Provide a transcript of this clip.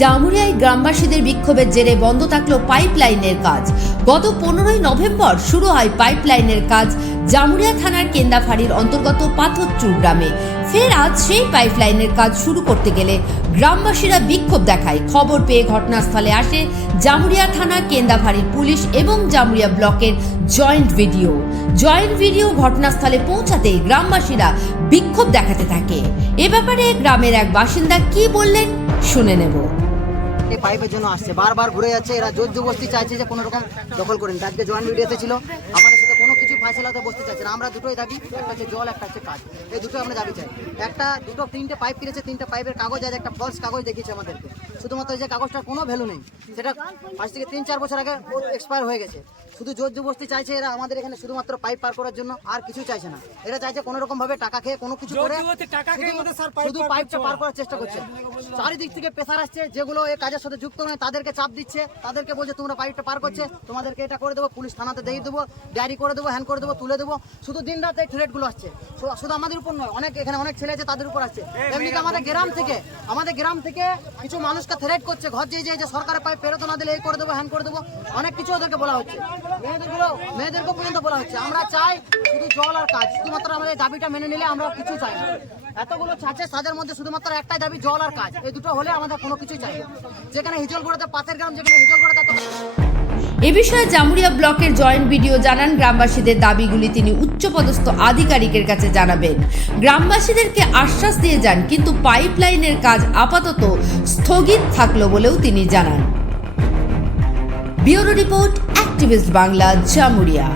জামুরিয়ায় গ্রামবাসীদের বিক্ষোভের জেরে বন্ধ থাকলো পাইপলাইনের কাজ। গত 15ই নভেম্বর শুরু হয় পাইপলাইনের কাজ জামুরিয়া থানার কেন্দাফাড়ির অন্তর্গত পাথরচুর গ্রামে। ফের আজ সেই পাইপলাইনের কাজ শুরু করতে গেলে গ্রামবাসীরা বিক্ষোভ দেখায়। খবর পেয়ে ঘটনাস্থলে আসে জামুরিয়া থানা, কেন্দাফাড়ির পুলিশ এবং জামুরিয়া ব্লকের জয়েন্ট ভিডিও ঘটনাস্থলে পৌঁছাতেই গ্রামবাসীরা বিক্ষোভ দেখাতে থাকে। এ ব্যাপারে গ্রামের এক বাসিন্দা কি বললেন শুনে নেব। এই পাইপের জন্য আসছে, বারবার ঘুরে যাচ্ছে, এরা জোর জবরদস্তি চাইছে যে কোনো রকম দখল করেন। আজকে জয়েন্ট ভিডিওতে ছিল, আমাদের সাথে কোনো কিছু ফাইসলাতে বসতে চাইছে না। আমরা দুটোই দাবি, একটা হচ্ছে জল, একটা হচ্ছে কাজ, এই দুটো আমরা দাবি চাই। তিনটে পাইপ কিনেছে, তিনটে পাইপের কাগজ আছে, একটা ফলস কাগজ দেখিয়েছে আমাদেরকে। শুধুমাত্র যে কাগজটার কোনো ভ্যালু নেই, সেটা আজ থেকে 3-4 বছর আগে এক্সপায়ার হয়ে গেছে। শুধু জোর জবরদস্তি চাইছে এরা আমাদের এখানে শুধুমাত্র পাইপ পার করার জন্য, আর কিছু চাইছে না। এরা চাইছে কোনো রকম ভাবে টাকা খেয়ে কোনো কিছু করে শুধু পাইপটা পার করার চেষ্টা করছে। চারিদিক থেকে প্রেসার আসছে, যেগুলো এই কাজের সাথে যুক্ত নয় তাদেরকে চাপ দিচ্ছে, তাদেরকে বলছে তোমরা পাইপটা পার করছে, তোমাদেরকে এটা করে দেবো, পুলিশ থানাতে দিয়ে দেবো, ডায়েরি করে দেবো, হ্যান্ড করে দেবো, তুলে দেবো। শুধু দিন রাত এই থ্রেটগুলো আসছে, শুধু আমাদের উপর নয়, এখানে অনেক ছেলে আছে তাদের উপর আসছে। এমনি আমাদের গ্রাম থেকে কিছু মানুষকে থ্রেট করছে, ঘর যে সরকারের পাইপ ফেরত না দিলে এই করে দেবো, হ্যান্ড করে দেবো, অনেক কিছু ওদেরকে বলা হচ্ছে। মেয়েদেরকে পর্যন্ত বলা হচ্ছে। আমরা চাই শুধু জল আর কাজ, শুধুমাত্র আমাদের দাবিটা মেনে নিলে আমরা কিছু চাই না। এতগুলো চাচ্ছে, সাজের মধ্যে শুধুমাত্র একটাই দাবি, জল আর কাজ, এই দুটো হলে আমাদের কোনো কিছুই চাই না। যেখানে হিজলগড়াতে পাতের গ্রাম, যেখানে হিজলগড়াতে এ বিষয়ে জামুরিয়া ব্লকের জয়েন্ট ভিডিও জানান, গ্রামবাসীদের দাবিগুলি তিনি উচ্চপদস্থ আধিকারিকের কাছে জানাবেন। গ্রামবাসীদেরকে আশ্বাস দিয়ে যান, কিন্তু পাইপলাইনের কাজ আপাতত স্থগিত থাকলো বলেও তিনি জানান। Bureau report, activist Bangla, Jamuria.